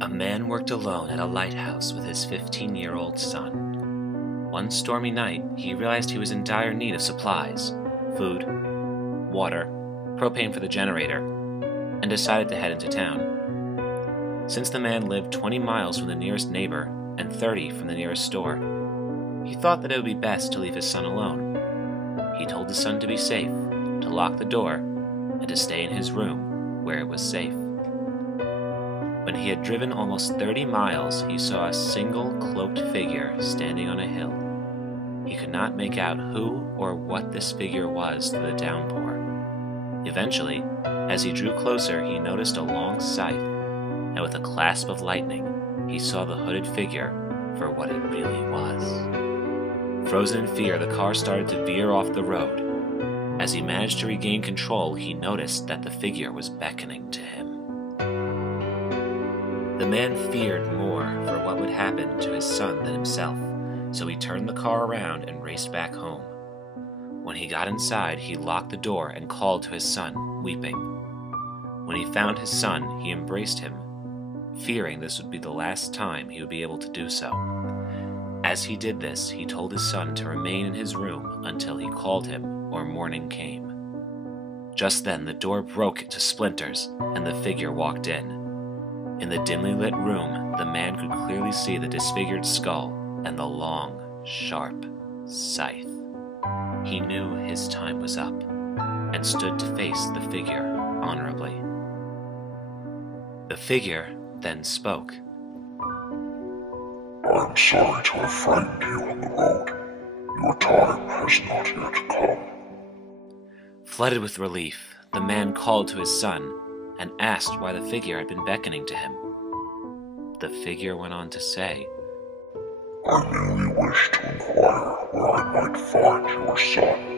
A man worked alone at a lighthouse with his 15-year-old son. One stormy night, he realized he was in dire need of supplies, food, water, propane for the generator, and decided to head into town. Since the man lived 20 miles from the nearest neighbor and 30 from the nearest store, he thought that it would be best to leave his son alone. He told his son to be safe, to lock the door, and to stay in his room where it was safe. When he had driven almost 30 miles, he saw a single cloaked figure standing on a hill. He could not make out who or what this figure was through the downpour. Eventually, as he drew closer, he noticed a long scythe, and with a clasp of lightning, he saw the hooded figure for what it really was. Frozen in fear, the car started to veer off the road. As he managed to regain control, he noticed that the figure was beckoning to him. The man feared more for what would happen to his son than himself, so he turned the car around and raced back home. When he got inside, he locked the door and called to his son, weeping. When he found his son, he embraced him, fearing this would be the last time he would be able to do so. As he did this, he told his son to remain in his room until he called him or morning came. Just then, the door broke to splinters, and the figure walked in. In the dimly lit room, the man could clearly see the disfigured skull and the long, sharp scythe. He knew his time was up, and stood to face the figure honorably. The figure then spoke. I am sorry to have frightened you on the road. Your time has not yet come. Flooded with relief, the man called to his son and asked why the figure had been beckoning to him. The figure went on to say, I merely wish to inquire where I might find your son.